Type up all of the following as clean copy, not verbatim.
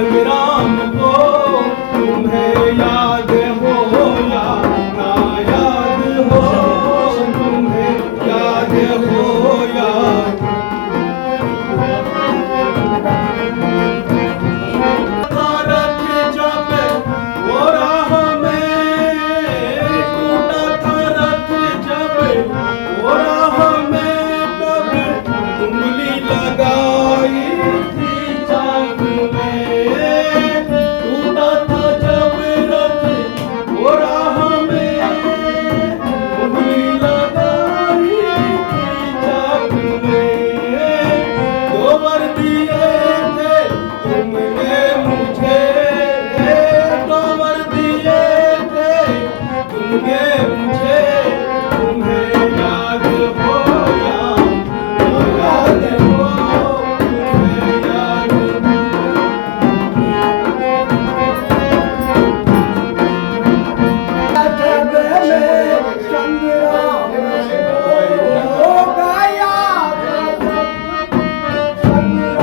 संग्राम को तुम्हें याद हो या ना याद हो, तुम्हें याद हो या भारत जब वो राह में टूटा था रथ, जब वो राह में तब उंगली लगाई थी चाक में, टूटा था जब रथ वो राह में उंगली लगाई थी चाक में, दो वर दिए थे तुमने मुझे, दो वर दिए थे तुमने मुझे, तुम्हें याद हो या ना याद हो, तुम्हें याद हो। जब में संग्राम हो गया, संग्राम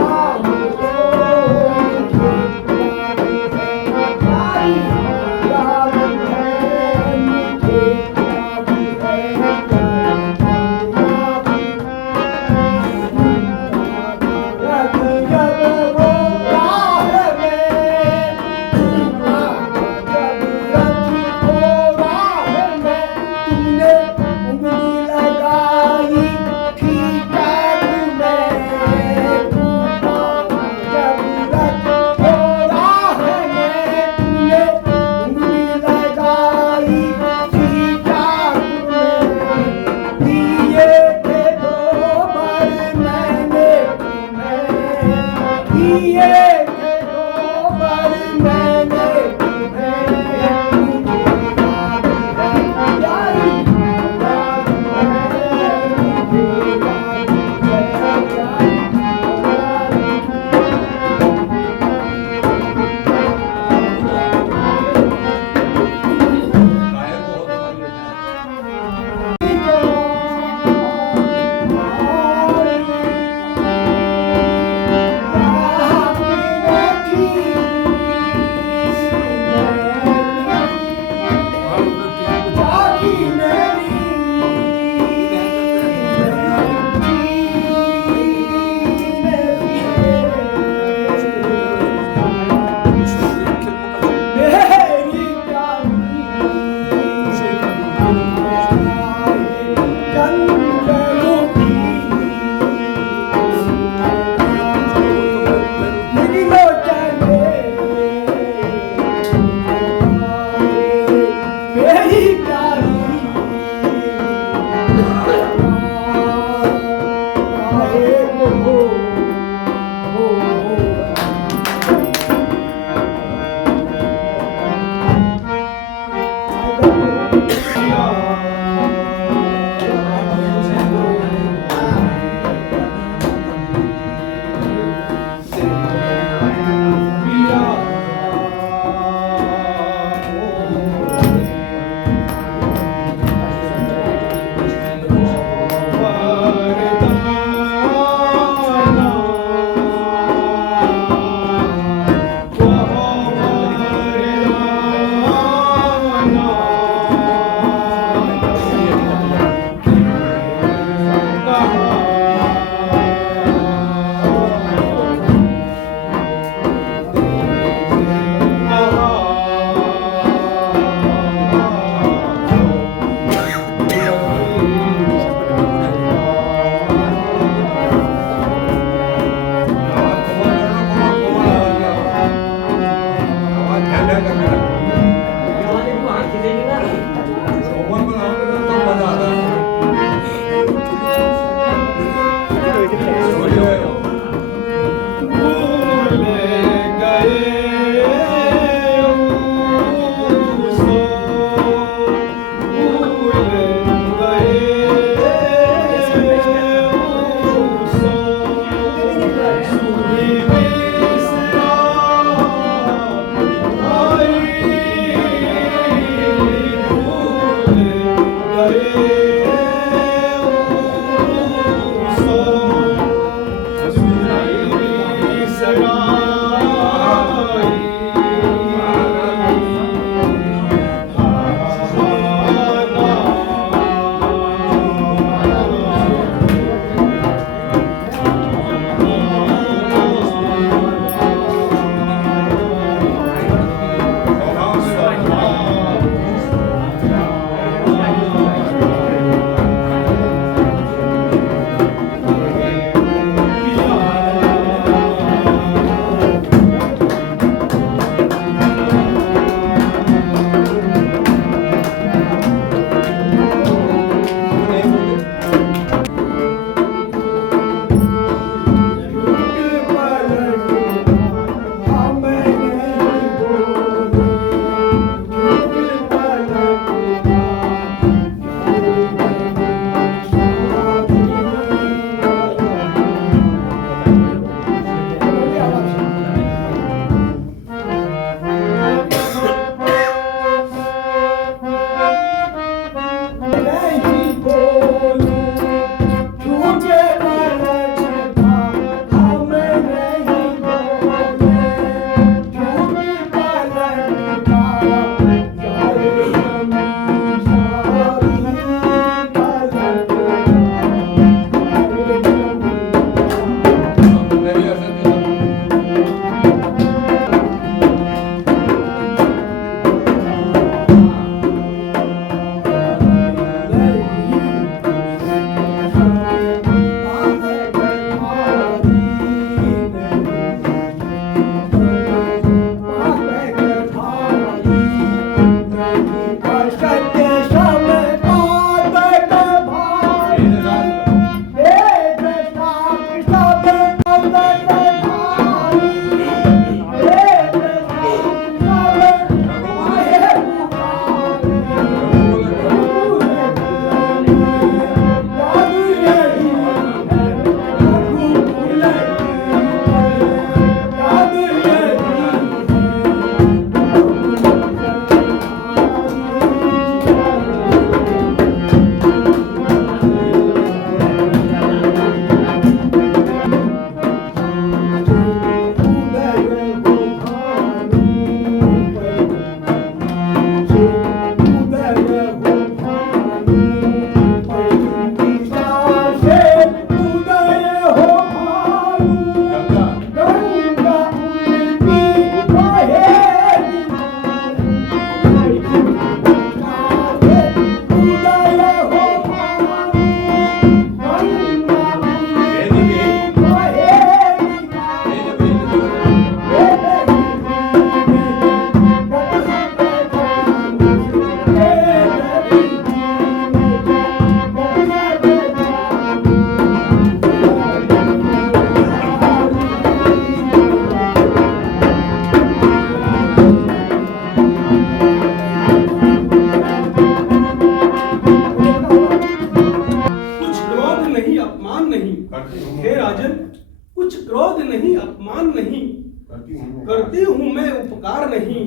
करती हूँ मैं उपकार नहीं,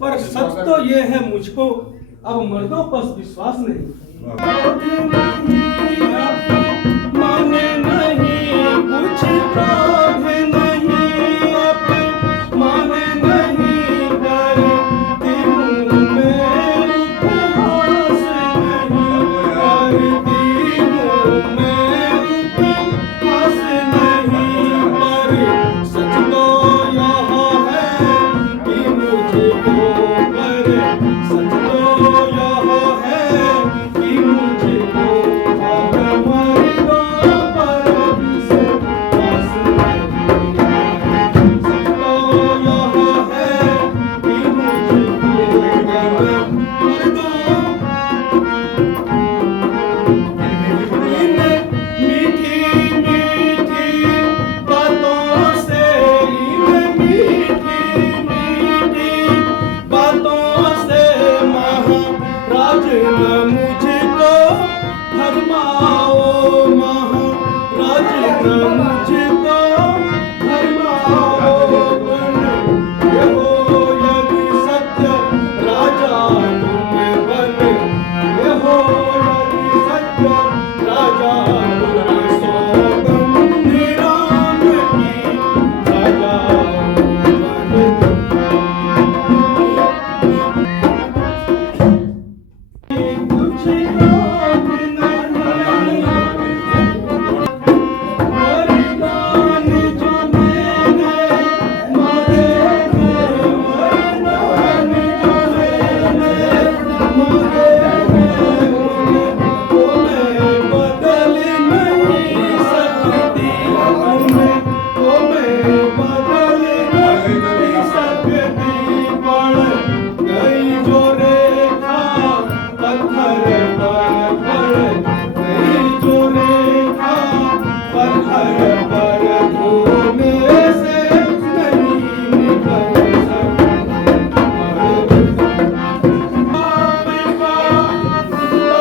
पर सच तो ये है मुझको अब मर्दों पर विश्वास नहीं। माने नहीं कुछ क्रोध नहीं, अब माने नहीं करती हूँ मैं उपहास नहीं, करती हूँ मैं उपहास नहीं, पर सच तो यह है कि मुझको पर सच तो यह है कि मुझको अब मर्दों पर विश्वास नहीं। सच तो यह है कि मुझको अब मर्दों मीठी मीठी बातों से, मीठी मीठी बातों से महाराज न मुझको भरमाओ, महाराज न मुझको भरमाओ, बन हो यदि सत्य राजा तुम बन हो यदि सत्य राजा तुम सौगंध राम की राजा बन। कुछ क्रोध नहीं, वरदान जो मैंने मारे हैं, वरदान जो मैंने मारे हैं, उनको मैं बदल नहीं सकती, उनको मैं बदल नहीं सकती, पड़ गई जो रेखा पत्थर पर पड़ गई जो रेखा पत्थर पर धोने से नहीं निकल सकती। आपका टूटा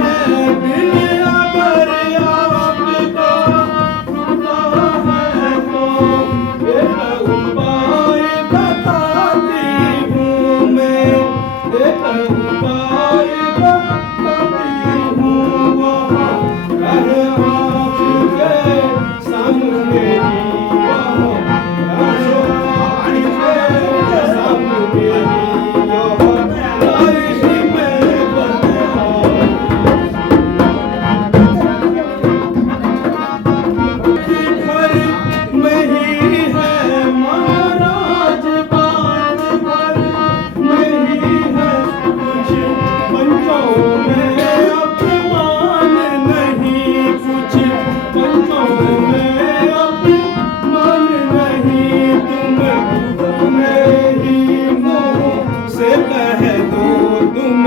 है दिल अगर आपका टूटा है तो एक उपाय बताती हूँ मैं, एक उपाय बताती हूँ, वहाँ रहे आपके सामने ही, वहाँ रहे आपके सामने ही, वहाँ ही मैं बता घर में ही है महाराज, बात घर में ही है, कुछ पंचों में अपमान नहीं, कुछ पंचों में अपमान नहीं, तुम ही मुँह से कह दो तुम